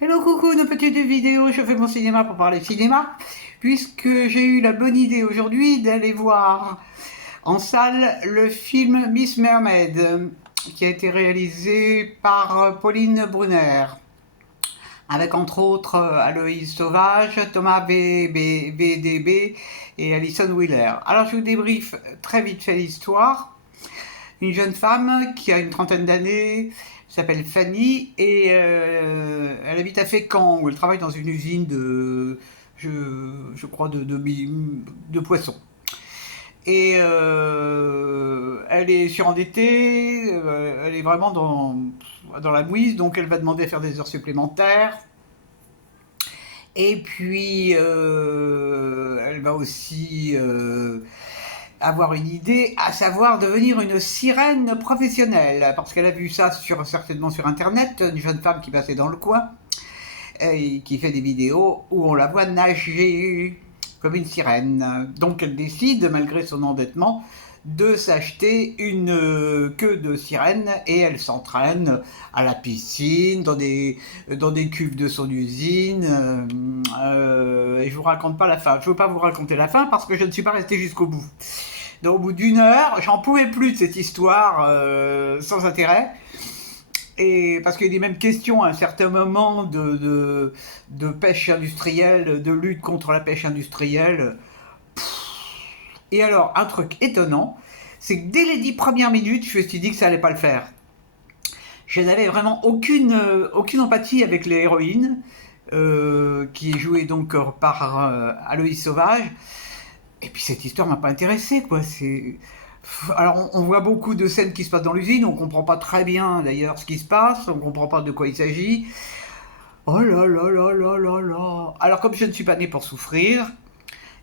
Hello coucou, une petite vidéo, je fais mon cinéma pour parler cinéma, puisque j'ai eu la bonne idée aujourd'hui d'aller voir en salle le film Miss Mermaid, qui a été réalisé par Pauline Brunner, avec entre autres Aloïse Sauvage, Thomas BDB et Alison Wheeler. Alors je vous débriefe très vite fait l'histoire. Une jeune femme qui a une trentaine d'années, s'appelle Fanny, et elle habite à Fécamp, où elle travaille dans une usine je crois, de poissons. Et elle est surendettée, elle est vraiment dans la mouise, donc elle va demander à faire des heures supplémentaires. Et puis, elle va aussi avoir une idée, à savoir devenir une sirène professionnelle, parce qu'elle a vu ça certainement sur Internet, une jeune femme qui passait dans le coin, et qui fait des vidéos où on la voit nager comme une sirène. Donc elle décide, malgré son endettement, de s'acheter une queue de sirène et elle s'entraîne à la piscine, dans des cuves de son usine. Et je vous raconte pas la fin. Je veux pas vous raconter la fin parce que je ne suis pas resté jusqu'au bout. Donc au bout d'une heure, j'en pouvais plus de cette histoire sans intérêt. Et parce qu'il est même question à un certain moment de pêche industrielle, de lutte contre la pêche industrielle. Et alors, un truc étonnant, c'est que dès les 10 premières minutes, je me suis dit que ça allait pas le faire. Je n'avais vraiment aucune empathie avec les héroïnes, qui est jouée donc par Aloïs Sauvage. Et puis cette histoire m'a pas intéressé, quoi. Alors on voit beaucoup de scènes qui se passent dans l'usine, on comprend pas très bien d'ailleurs ce qui se passe, on comprend pas de quoi il s'agit. Oh là là là là là là. Alors comme je ne suis pas né pour souffrir,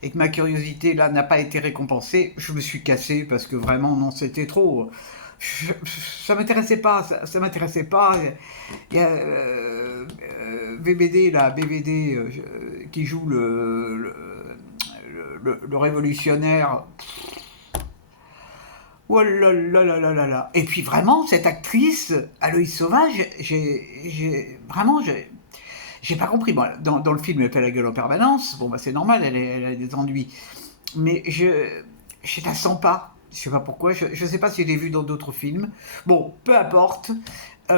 et que ma curiosité là n'a pas été récompensée, je me suis cassé parce que vraiment non, c'était trop. Ça m'intéressait pas, ça m'intéressait pas. Il y a BBD là, BVD qui joue le révolutionnaire. Oh là là là là là là. Et puis vraiment, cette actrice, Aloïs Sauvage, vraiment, j'ai pas compris. Bon, dans le film, elle fait la gueule en permanence. Bon, bah c'est normal, elle a des ennuis. Mais je la sens pas. Je sais pas pourquoi. Je sais pas si je l'ai vue dans d'autres films. Bon, peu importe. Bon,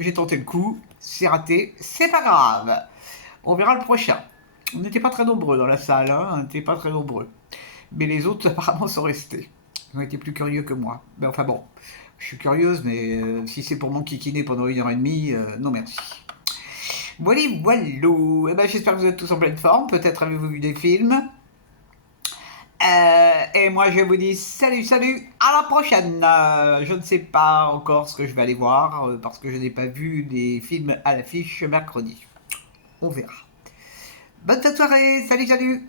j'ai tenté le coup. C'est raté. C'est pas grave. On verra le prochain. On n'était pas très nombreux dans la salle. Hein, on n'était pas très nombreux. Mais les autres, apparemment, sont restés. Ils ont été plus curieux que moi. Mais enfin bon, je suis curieuse, mais si c'est pour m'enquiquiner pendant 1 heure et demie, non merci. Voilà, voilà. Eh ben, j'espère que vous êtes tous en pleine forme. Peut-être avez-vous vu des films. Et moi, je vous dis salut, salut, à la prochaine. Je ne sais pas encore ce que je vais aller voir, parce que je n'ai pas vu des films à l'affiche mercredi. On verra. Bonne soirée, salut, salut.